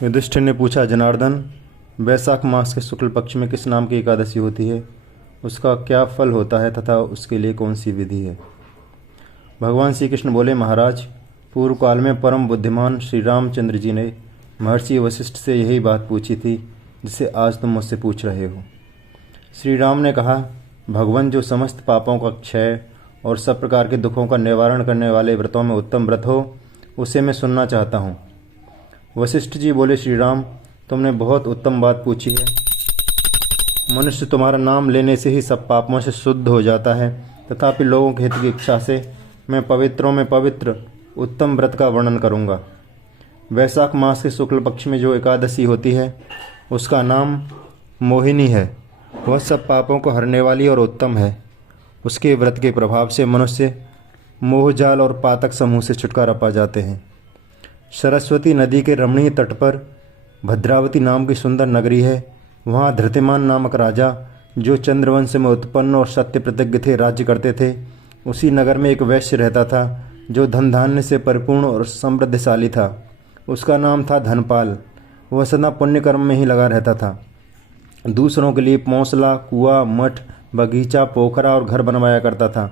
युधिष्ठिर ने पूछा, जनार्दन, वैशाख मास के शुक्ल पक्ष में किस नाम की एकादशी होती है? उसका क्या फल होता है तथा उसके लिए कौन सी विधि है? भगवान श्री कृष्ण बोले, महाराज, पूर्व काल में परम बुद्धिमान श्री रामचंद्र जी ने महर्षि वशिष्ठ से यही बात पूछी थी जिसे आज तुम मुझसे पूछ रहे हो। श्री राम ने कहा, भगवान, जो समस्त पापों का क्षय और सब प्रकार के दुखों का निवारण करने वाले व्रतों में उत्तम व्रत हो, उसे मैं सुनना चाहता हूँ। वशिष्ठ जी बोले, श्री राम, तुमने बहुत उत्तम बात पूछी है। मनुष्य तुम्हारा नाम लेने से ही सब पापों से शुद्ध हो जाता है, तथापि लोगों के हित की इच्छा से मैं पवित्रों में पवित्र उत्तम व्रत का वर्णन करूँगा। वैशाख मास के शुक्ल पक्ष में जो एकादशी होती है उसका नाम मोहिनी है। वह सब पापों को हरने वाली और उत्तम है। उसके व्रत के प्रभाव से मनुष्य मोहजाल और पातक समूह से छुटकारा पा जाते हैं। सरस्वती नदी के रमणीय तट पर भद्रावती नाम की सुंदर नगरी है। वहाँ धृतिमान नामक राजा, जो चंद्रवंश में उत्पन्न और सत्य प्रतिज्ञ थे, राज्य करते थे। उसी नगर में एक वैश्य रहता था जो धन धान्य से परिपूर्ण और समृद्धशाली था। उसका नाम था धनपाल। वह सदा पुण्य कर्म में ही लगा रहता था। दूसरों के लिए पौंसला, कुआं, मठ, बगीचा, पोखरा और घर बनवाया करता था।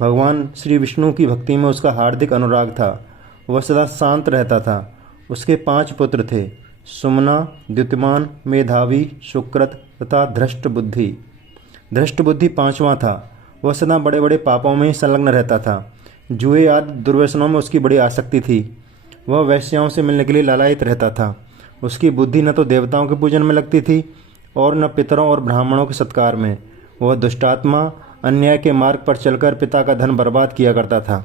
भगवान श्री विष्णु की भक्ति में उसका हार्दिक अनुराग था। वह सदा शांत रहता था। उसके 5 पुत्र थे, सुमना, द्युतिमान, मेधावी, सुकृत तथा धृष्टबुद्धि। धृष्टबुद्धि 5वां था। वह सदा बड़े बड़े पापों में ही संलग्न रहता था। जुए आदि दुर्व्यसनों में उसकी बड़ी आसक्ति थी। वह वैश्याओं से मिलने के लिए लालायित रहता था। उसकी बुद्धि न तो देवताओं के पूजन में लगती थी और न पितरों और ब्राह्मणों के सत्कार में। वह दुष्टात्मा अन्याय के मार्ग पर चलकर पिता का धन बर्बाद किया करता था।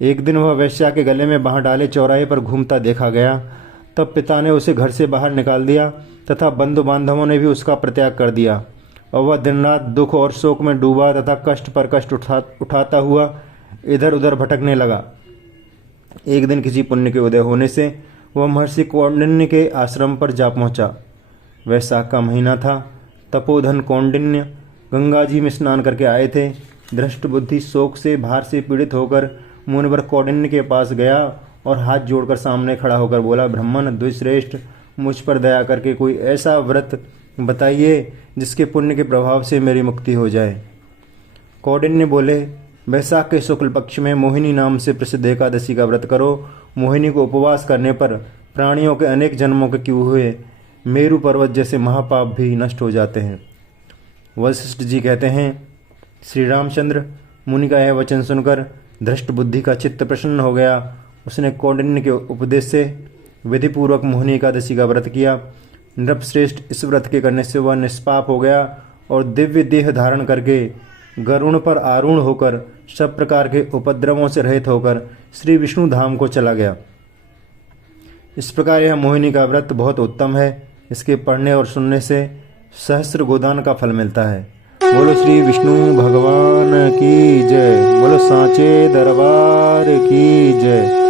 एक दिन वह वैश्या के गले में बाँह डाले चौराहे पर घूमता देखा गया। तब पिता ने उसे घर से बाहर निकाल दिया तथा बंधु बांधवों ने भी उसका परित्याग कर दिया और वह दिन रात दुख और शोक में डूबा तथा कष्ट पर कष्ट उठाता हुआ इधर उधर भटकने लगा। एक दिन किसी पुण्य के उदय होने से वह महर्षि कौंडिन्य के आश्रम पर जा पहुंचा। वैशाख का महीना था। तपोधन कौंडिन्य गंगा जी में स्नान करके आए थे। धृष्ट बुद्धि शोक से भार से पीड़ित होकर मुनिवर कौंडिन्य के पास गया और हाथ जोड़कर सामने खड़ा होकर बोला, ब्राह्मण द्विश्रेष्ठ, मुझ पर दया करके कोई ऐसा व्रत बताइए जिसके पुण्य के प्रभाव से मेरी मुक्ति हो जाए। कौंडिन्य बोले, वैशाख के शुक्ल पक्ष में मोहिनी नाम से प्रसिद्ध एकादशी का व्रत करो। मोहिनी को उपवास करने पर प्राणियों के अनेक जन्मों के किए हुए मेरु पर्वत जैसे महापाप भी नष्ट हो जाते हैं। वशिष्ठ जी कहते हैं, श्री रामचंद्र मुनि का यह वचन सुनकर धृष्ट बुद्धि का चित्त प्रसन्न हो गया। उसने कौंडिन्य के उपदेश से विधिपूर्वक मोहिनी एकादशी का व्रत किया। नृपश्रेष्ठ, इस व्रत के करने से वह निष्पाप हो गया और दिव्य देह धारण करके गरुण पर आरूढ़ होकर सब प्रकार के उपद्रवों से रहित होकर श्री विष्णु धाम को चला गया। इस प्रकार यह मोहिनी का व्रत बहुत उत्तम है। इसके पढ़ने और सुनने से सहस्र गोदान का फल मिलता है। बोलो श्री विष्णु भगवान की जय। बोलो सांचे दरबार की जय।